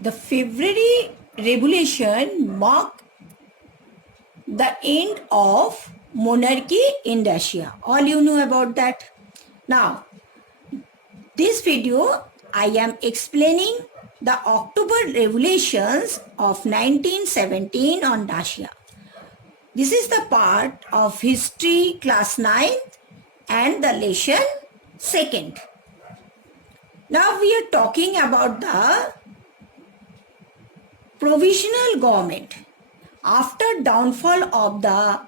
The February Revolution marked the end of monarchy in Russia. All you know about that. Now, this video I am explaining the October Revolutions of 1917 on Russia. This is the part of History class 9th and the lesson 2nd. Now we are talking about the provisional government. After downfall of the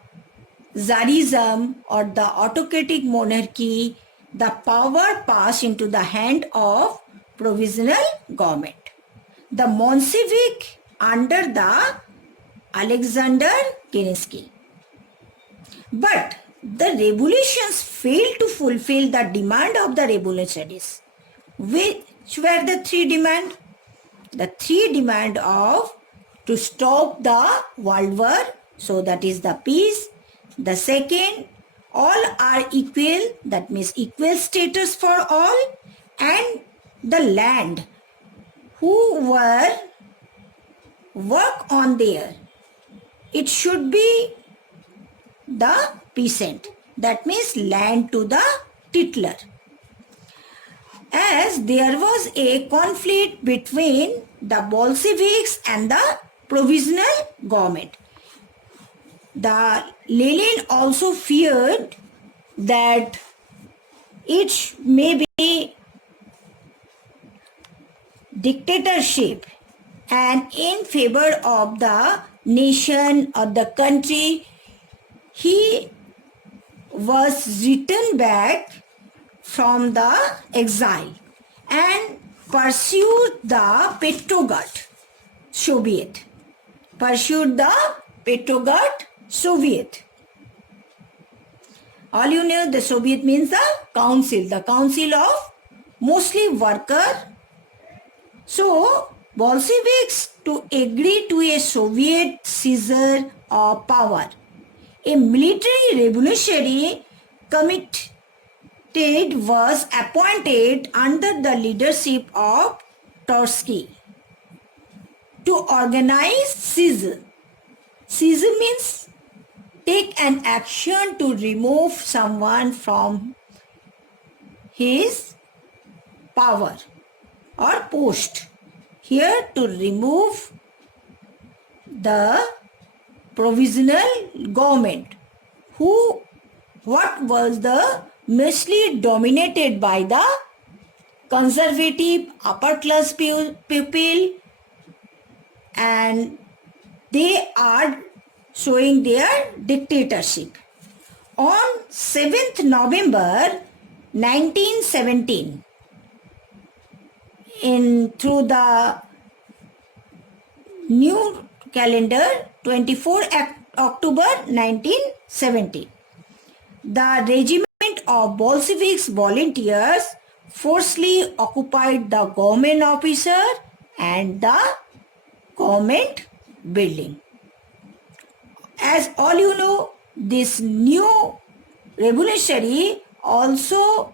Tsarism or the autocratic monarchy, the power passed into the hand of provisional government. The Bolshevik under the Alexander Kerensky. But the revolutions failed to fulfill the demand of the revolutionaries. Which were the three demands? The three demands of to stop the world war, so that is the peace. The second, all are equal, that means equal status for all, and the land who were work on there, it should be the peasant, that means land to the titler. As there was a conflict between the Bolsheviks and the provisional government, the Lenin also feared that it may be dictatorship, and in favor of the nation or the country, he was returned back from the exile and pursued the Petrograd Soviet. All you know, the Soviet means the council of mostly worker. So Bolsheviks to agree to a Soviet seizure of power. A military revolutionary committee was appointed under the leadership of Trotsky to organize seizure. Seizure means take an action to remove someone from his power or post. Here to remove the provisional government what was the mostly dominated by the conservative upper class people, and they are showing their dictatorship. On 7th November 1917, through the new calendar 24 October 1917, the regiment of Bolsheviks volunteers forcibly occupied the government officer and the government building. As all you know, this new revolutionary also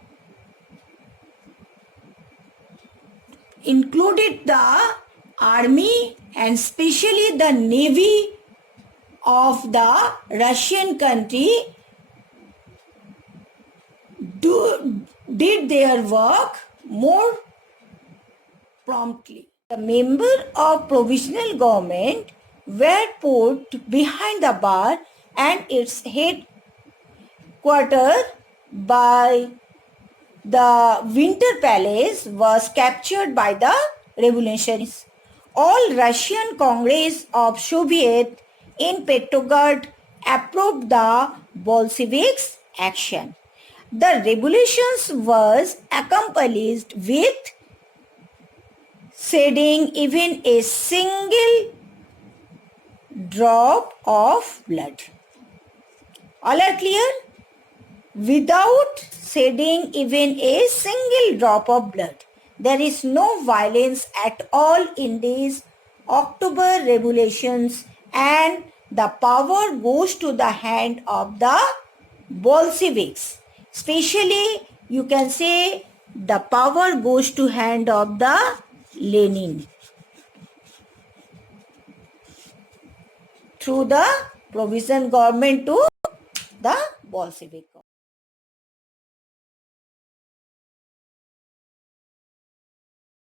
included the army and especially the navy of the Russian country did their work more promptly. The members of provisional government were put behind the bar and its headquarters by the Winter Palace was captured by the revolutionaries. All Russian Congress of Soviet in Petrograd approved the Bolsheviks' action. The revolutions was accomplished with shedding even a single drop of blood. All are clear? Without shedding even a single drop of blood, there is no violence at all in these October revolutions, and the power goes to the hand of the Bolsheviks. Especially you can say the power goes to hand of the Lenin. through the provision government to the Bolshevik government.